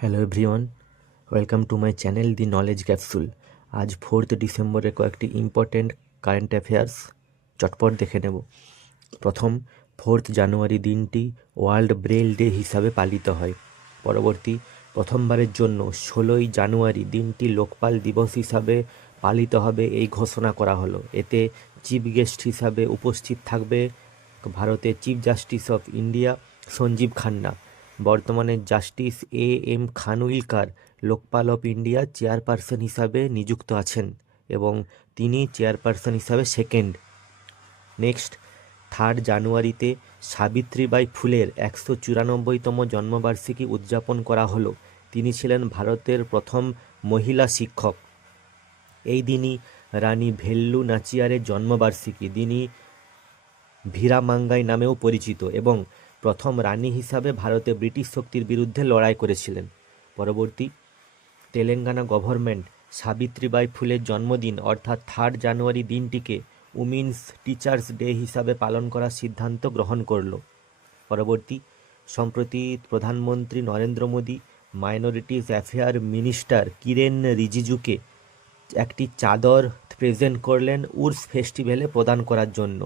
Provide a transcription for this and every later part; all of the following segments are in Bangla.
Hello everyone, welcome to my channel the knowledge capsule. আজ 4 ডিসেম্বরে কয়েকটি ইম্পর্টেন্ট কারেন্ট অ্যাফেয়ার্স চটপট দেখে নেব। প্রথম, 4 জানুয়ারি দিনটি ওয়ার্ল্ড ব্রেল ডে হিসাবে পালিত হয়। পরবর্তী, প্রথমবারের জন্য 16ই জানুয়ারি দিনটি লোকপাল দিবস হিসাবে পালিত হবে এই ঘোষণা করা হলো। এতে চিফ গেস্ট হিসাবে উপস্থিত থাকবে ভারতের chief justice of India Sanjiv Khanna. বর্তমানে justice M Khanwilkar Lokpal of India chairperson হিসাবে নিযুক্ত আছেন এবং তিনি চেয়ারপারসন হিসাবে সেকেন্ড। নেক্সট, 3 জানুয়ারিতে সাবিত্রীবাই ফুলের 194তম জন্মবার্ষিকী উদযাপন করা হলো। তিনি ছিলেন ভারতের প্রথম মহিলা শিক্ষক। এই দিনই রানী ভেল্লু নাচিয়ারের জন্মবার্ষিকী। তিনি ভীরামাঙ্গাই নামেও পরিচিত এবং প্রথম রানী হিসাবে ভারতে ব্রিটিশ শক্তির বিরুদ্ধে লড়াই করেছিলেন। পরবর্তী, তেলেঙ্গানা গভর্নমেন্ট সাবিত্রীবাই ফুলের জন্মদিন অর্থাৎ 3 জানুয়ারি দিনটিকে উমেন্স টিচার্স ডে হিসাবে পালন করার সিদ্ধান্ত গ্রহণ করল। পরবর্তী, সম্প্রতি প্রধানমন্ত্রী Narendra Modi minorities affair minister Kiren রিজিজুকে একটি চাদর প্রেজেন্ট করলেন উর্স ফেস্টিভ্যালে প্রদান করার জন্য।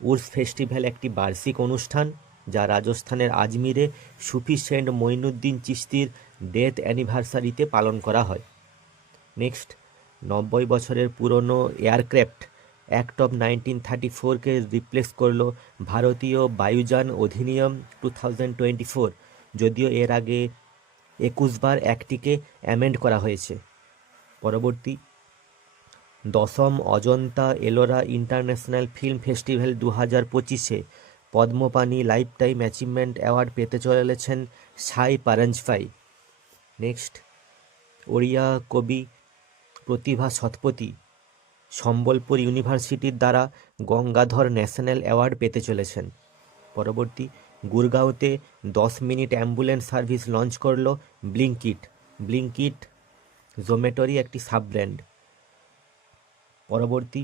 উর্স ফেস্টিভ্যাল একটি বার্ষিক অনুষ্ঠান যা রাজস্থানের আজমিরে সুফি সেন্ট মঈনুদ্দিন চিশতির ডেথ অ্যানিভার্সারিতে পালন করা হয়। নেক্সট, 90 বছরের পুরনো এয়ারক্রাফট অ্যাক্ট অফ 1934কে রিপ্লেস করল ভারতীয় বায়ুযান অধিনিয়ম 2024, যদিও এর আগে 21 বার অ্যাক্টটিকে অ্যামেন্ড করা হয়েছে। পরবর্তী, 10ম Ajanta Ellora international film festival 2025-এ পদ্মপাণি লাইফটাইম অ্যাচিভমেন্ট অ্যাওয়ার্ড পেতে চলেছেন সাই পারঞ্জপাই। নেক্সট, ওড়িয়া কবি প্রতিভা শতপথী সম্বলপুর ইউনিভার্সিটির দ্বারা গঙ্গাধর ন্যাশনাল অ্যাওয়ার্ড পেতে চলেছেন। পরবর্তী, গুরগাঁওতে 10 মিনিট অ্যাম্বুলেন্স সার্ভিস লঞ্চ করল ব্লিঙ্কিট। ব্লিঙ্কিট জোম্যাটোরই একটি সাব ব্র্যান্ড। পরবর্তী,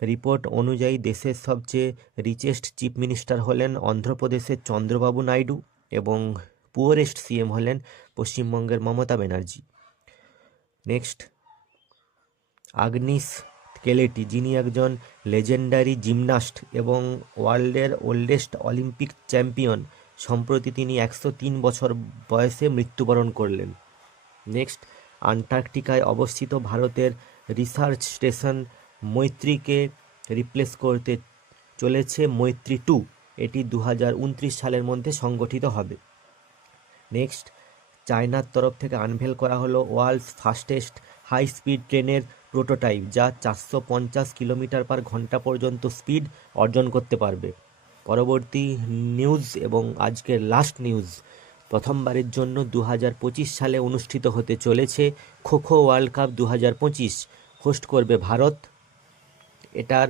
রিপোর্ট অনুযায়ী দেশের সবচেয়ে রিচেস্ট চিফ মিনিস্টার হলেন অন্ধ্রপ্রদেশের চন্দ্রবাবু নাইডু এবং পুয়ারেস্ট সিএম হলেন পশ্চিমবঙ্গের মমতা ব্যানার্জি। নেক্সট, আগ্নিস কেলেটি, যিনি একজন লেজেন্ডারি জিমন্যাস্ট এবং ওয়ার্ল্ডের ওল্ডেস্ট অলিম্পিক চ্যাম্পিয়ন, সম্প্রতি তিনি 103 বছর বয়সে মৃত্যুবরণ করলেন। নেক্সট, আন্টার্কটিকায় অবস্থিত ভারতের রিসার্চ স্টেশন মৈত্রীকে রিপ্লেস করতে চলেছে মৈত্রী 2। এটি 2029 সালের মধ্যে সংগঠিত হবে। নেক্সট, চায়নার তরফ থেকে আনভেল করা হলো ওয়ার্ল্ডস ফাস্টেস্ট হাই স্পিড ট্রেনের প্রোটোটাইপ, যা 450 কিলোমিটার/ঘন্টা পর্যন্ত স্পিড অর্জন করতে পারবে। পরবর্তী নিউজ এবং আজকের লাস্ট নিউজ, প্রথমবারের জন্য 2025 সালে অনুষ্ঠিত হতে চলেছে খোখো ওয়ার্ল্ড কাপ 2025। হোস্ট করবে ভারত। এটার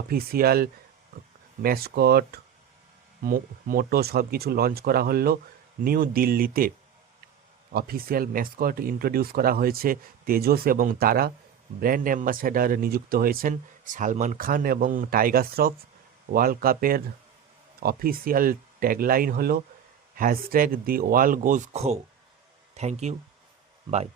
অফিসিয়াল ম্যাসকট মোটো সব কিছু লঞ্চ করা হলো নিউ দিল্লিতে। অফিসিয়াল ম্যাসকট ইন্ট্রোডিউস করা হয়েছে তেজস এবং তারা। ব্র্যান্ড অ্যাম্বাসেডার নিযুক্ত হয়েছেন সালমান খান এবং টাইগার শ্রফ। ওয়ার্ল্ড কাপের অফিসিয়াল ট্যাগলাইন হলো #the world goes kho. Thank you, by.